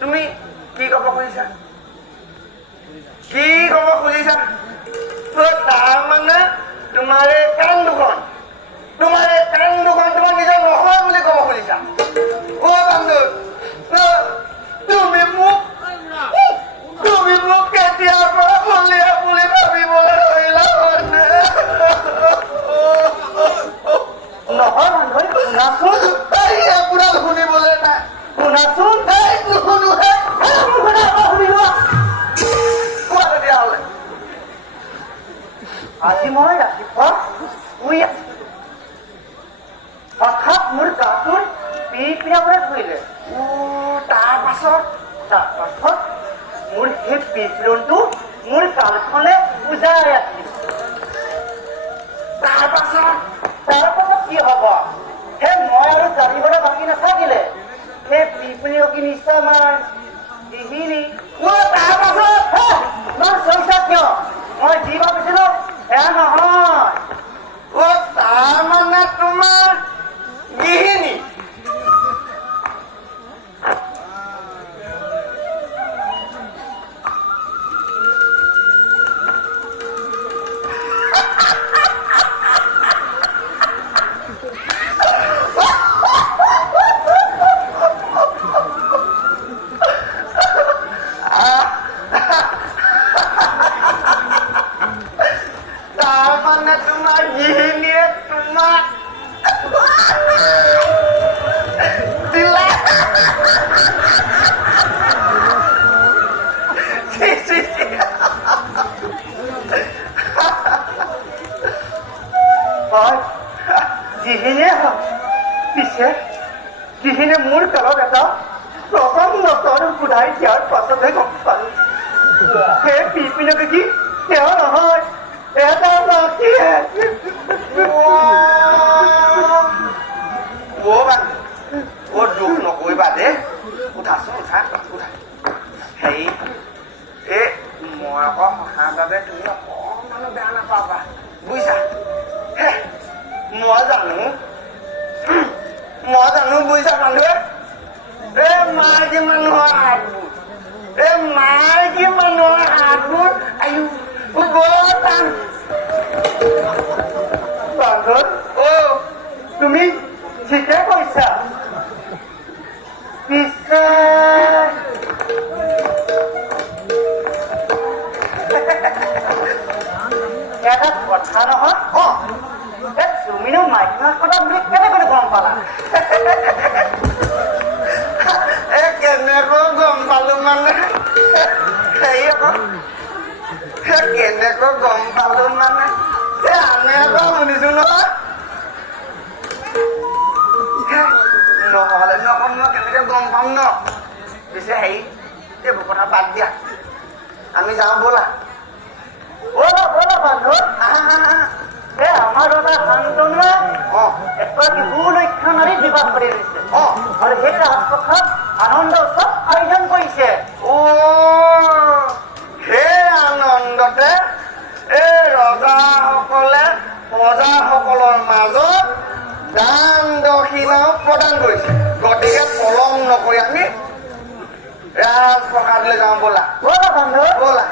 তুমি কি ক'ব খুজিছা? কি ক'ব খুজিছা? তাৰমানে তোমাৰ এই কাণ দুখন তোমাৰ নিজৰ নহয় বুলি ক'ব খুজিছা? অ' বান্ধু, তুমি মোক কেতিয়াৰ পৰা বলিয়া বুলি ভাবিবলৈ ধৰিলা নহয় বান্ধু, শুনাচোন। আপোনাৰ শুনিবলৈ নাই, শুনাচোন। নুশুনোহে কোৱা তেতিয়াহ'লে। আজি মই ৰাতিপুৱা শুই আছো, হঠাৎ মোৰ গাটোৰ পিৰিপিৰাবলৈ ধৰিলে। তাৰ পাছত মোৰ সেই পিৰপিৰণটো মোৰ গালখনে উজাই আছিল। তাৰ পাছত কি হব? সেই মই আৰু জানিবলৈ বাকী নাথাকিলে। সেই পিৰপিৰণি নিশ্চয় আমাৰ গৃহিণী। তাৰ পাছত মই চৈছা কিয়? মই যি ভাবিছিলো সেয়া নহয়। তাৰমানে তোমাৰ গৃহিণী? গৃহিণীয়ে মোৰ কালত এটা প্ৰচণ্ড স্তৰ সোধাই দিয়াৰ পাছতহে গম পালো সেই পিৰপিৰিনে দেখি তেওঁ নহয়, এটা মাখিয়ে। দুখ নকৰিবা দেই, উঠাচোন উঠা। হেৰি মই আকৌ সঁচাৰ বাবে তুমি অকণমানো বেয়া নাপাবা, বুজিছা? মই জানো বুজিছা বান্ধৱে? মাইকী মানুহৰ হাতবোৰ বৰ টান। বান্ধৱ, তুমি ঠিকে কৈছা। পিছে এটা কথা নহয়, তুমিনো মাইকী মানুহৰ কথা বুলি কেনেকৈ গম পালা? কেনেকৈ গম পালো মানে হেৰি আকৌ কেনেকৈ গম পালো মানে আমি আকৌ শুনিছো নহয়। নহ'লে নকম মই কেনেকে গম পাম ন? পিছে হেৰি এইবোৰ কথা বাদ দিয়া, আমি যাওঁ ব'লা। ব'লা বান্ধৱ। আমাৰ দাদা শান্তনুৱে এগৰাকী সুলক্ষা নাৰীক বিবাহ কৰি দিছে আৰু সেই ৰাজপ্ৰসাদ আনন্দ উৎসৱ আয়োজন কৰিছে। সেই আনন্দতে এই ৰজাসকলে প্ৰজাসকলৰ মাজত দান দক্ষিণাও প্ৰদান কৰিছে। গতিকে পলম নকৰি আমি ৰাজপ্ৰসাদলৈ যাওঁ ব'লা। বান্ধৱ ব'লা।